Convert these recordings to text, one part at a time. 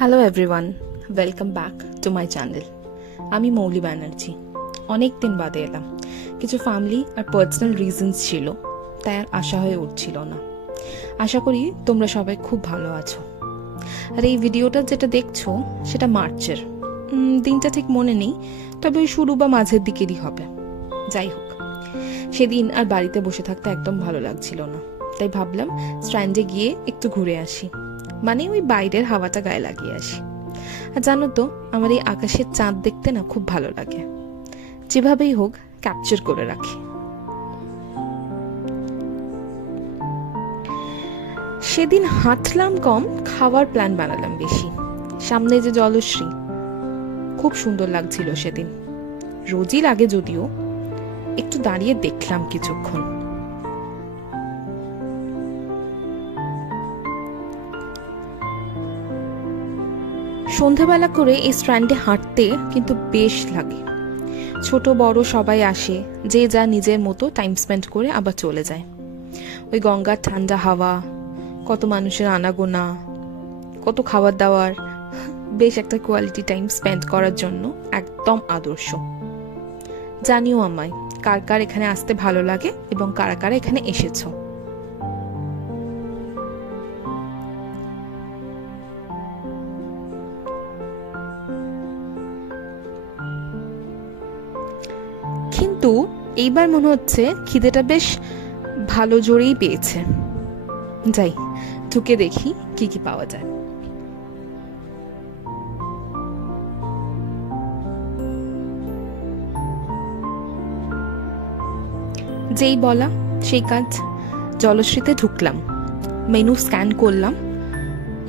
Hello everyone, welcome back to my channel. আমি মৌলি ব্যানার্জি। অনেক দিন বাদে এলাম। কিছু ফ্যামিলি আর পার্সোনাল রিজনস ছিল, তাই আর আশা হয়ে উঠছিল না। আশা করি তোমরা সবাই খুব ভালো আছো। আর এই ভিডিওটা যেটা দেখছো সেটা মার্চের। দিনটা ঠিক মনে নেই, তবে ওই শুরু বা মাঝের দিকেরই হবে। যাই হোক, সেদিন আর বাড়িতে বসে থাকতে একদম ভালো লাগছিল না, তাই ভাবলাম স্ট্র্যান্ডে গিয়ে একটু ঘুরে আসি, মানে ওই বাইরের হাওয়াটা গায়ে লাগিয়ে আসি। আর জানো তো, আমার এই আকাশের চাঁদ দেখতে না খুব ভালো লাগে। যেভাবেই হোক ক্যাপচার করে রাখি। সেদিন হাঁটলাম কম, খাওয়ার প্ল্যান বানালাম বেশি। সামনে যে জলশ্রী, খুব সুন্দর লাগছিল সেদিন। রোজই লাগে যদিও, একটু দাঁড়িয়ে দেখলাম কিছুক্ষণ। সন্ধ্যাবেলা করে এই স্ট্র্যান্ডে হাঁটতে কিন্তু বেশ লাগে। ছোট বড় সবাই আসে, যে যা নিজের মতো টাইম স্পেন্ড করে আবার চলে যায়। ওই গঙ্গার ঠান্ডা হাওয়া, কত মানুষের আনাগোনা, কত খাবার দাবার, বেশ একটা কোয়ালিটি টাইম স্পেন্ড করার জন্য একদম আদর্শ। জানিও আমায় কার কার এখানে আসতে ভালো লাগে এবং কারা কারা এখানে এসেছো। কিন্তু এইবার মনে হচ্ছে খিদেটা বেশ ভালো জোরেই পেয়েছে। যাই, ঢুকে দেখি কি কি পাওয়া যায়। যেই বলা সেই কাজ, জলশ্রীতে ঢুকলাম, মেনু স্ক্যান করলাম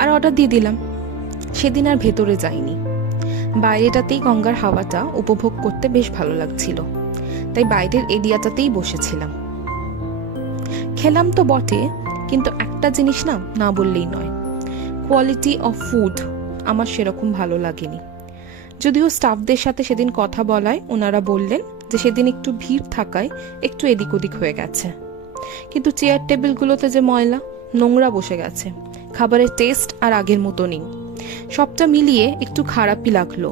আর অর্ডার দিয়ে দিলাম। সেদিন আর ভেতরে যাইনি। বাইরেটাতেই গঙ্গার হাওয়াটা উপভোগ করতে বেশ ভালো লাগছিল, তাই বাইরের এরিয়াটাতেই বসেছিলাম। খেলাম তো বটে, কিন্তু একটা জিনিস না না বললেই নয়, কোয়ালিটি অফ ফুড আমার সেরকম ভালো লাগেনি। যদিও স্টাফদের সাথে সেদিন কথা বলায় ওনারা বললেন যে সেদিন একটু ভিড় থাকায় একটু এদিক ওদিক হয়ে গেছে, কিন্তু চেয়ার টেবিলগুলোতে যে ময়লা নোংরা বসে গেছে, খাবারের টেস্ট আর আগের মতো নেই। সবটা মিলিয়ে একটু খারাপই লাগলো,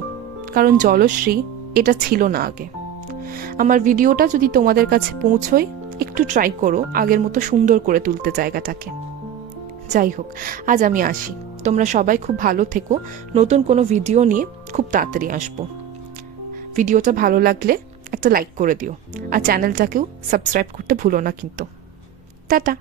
কারণ জলশ্রী এটা ছিল না আগে। আমার ভিডিওটা যদি তোমাদের কাছে পৌঁছয়, একটু ট্রাই করো আগের মতো সুন্দর করে তুলতে জায়গাটাকে। যাই হোক, আজ আমি আসি। তোমরা সবাই খুব ভালো থেকো। নতুন কোনো ভিডিও নিয়ে খুব তাড়াতাড়ি আসবো। ভিডিওটা ভালো লাগলে একটা লাইক করে দিও, আর চ্যানেলটাকেও সাবস্ক্রাইব করতে ভুলো না কিন্তু। টাটা।